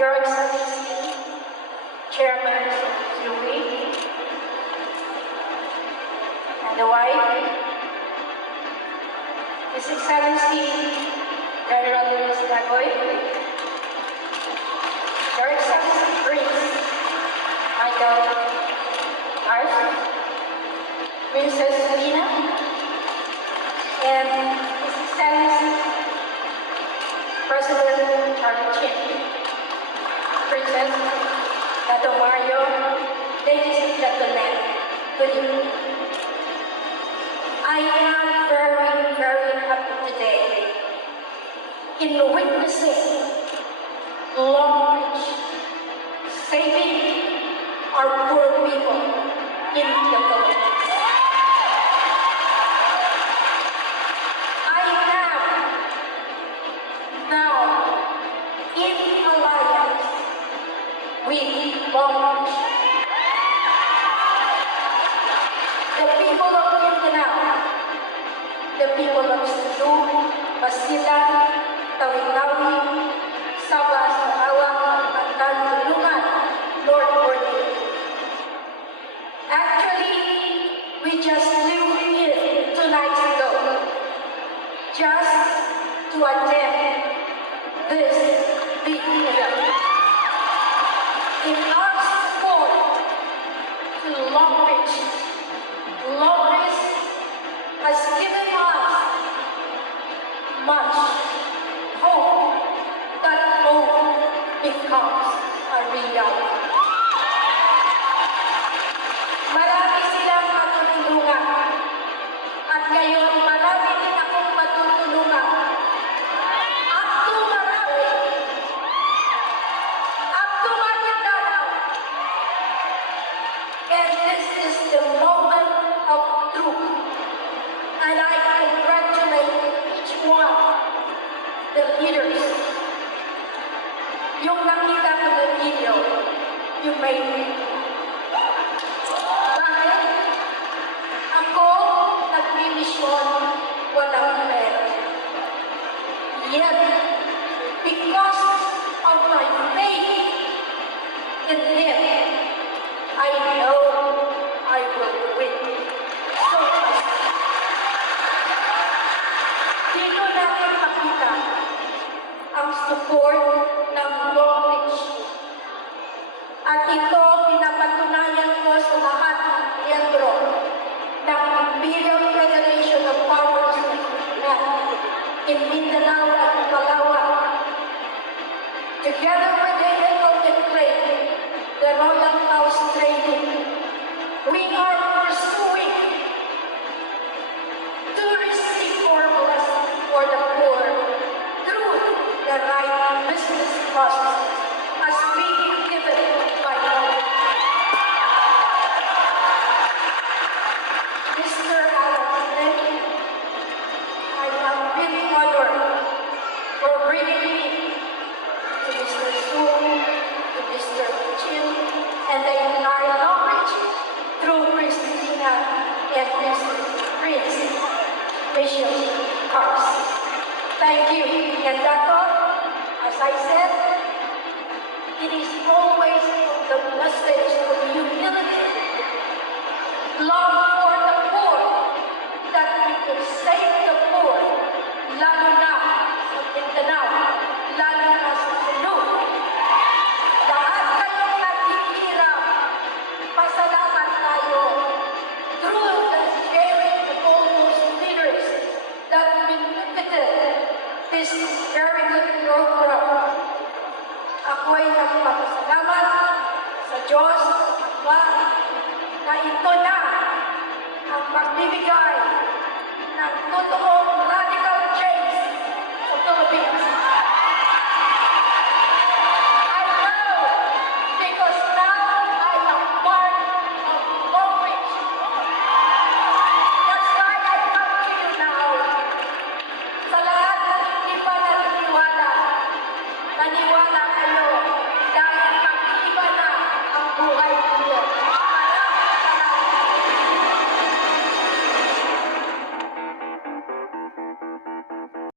Your Excellency, Chairman Zui, and the wife, His Excellency, General Luis Dagoy, Your Excellency Prince Michael Arce, Princess Lina, and His Excellency, President Charlie Chin, Princess Tato Mario, ladies and gentlemen, good evening. I am very, very happy today in witnessing Long Beach saving our poor people in the Philippines. I am now in alliance with Long Beach. The people of Mindanao, the people of Cebu, Basilan, Tawi-Tawi, Sabah, Sarawak, Bantan, Tulungan, North Borneo. Actually, we just flew in 2 nights ago just to attend this big event. In our support to Long Beach, Long Beach has given us much hope that hope becomes a reality. Marami silang matutulungan at ngayon marami din akong matutulungan. Ako marami. Ako Maguindanao. And this is the moment of truth. And I congratulate each one, the leaders. Yung nakita ko ng video, you made me. Bakit? Ako, nagmimisyon, walang pera. Yet, because of my faith in Him, I know I will win. So, dito natin makita ang support ng Long Beach. At ito pinapatunayan ko sa lahat ng miyembro ng Imperial Federation of Farmers in Mindanao at Palawan. Together with the Economic Trade, the Royal House Trading, we are pursuing to receive formulas for the poor through the right business process as being given by God. Mr. Alan, thank you. I am really honored for bringing me to Mr. Su, to Mr. Chin, and the entire knowledge through Christina and Mr. Prince, Bishop Cars. Thank you. And that's all. As I said, it is always the message of humility, love for the poor, that we could save the poor, lalo na sa Mindanao, lalo na sa Sulu. Lahat kayong naghihirap, pasalamat tayo through the sharing of all those leaders that benefited this very good program. Ako'y nagpapasalamat sa Diyos na ito na ang magbibigay ng totoo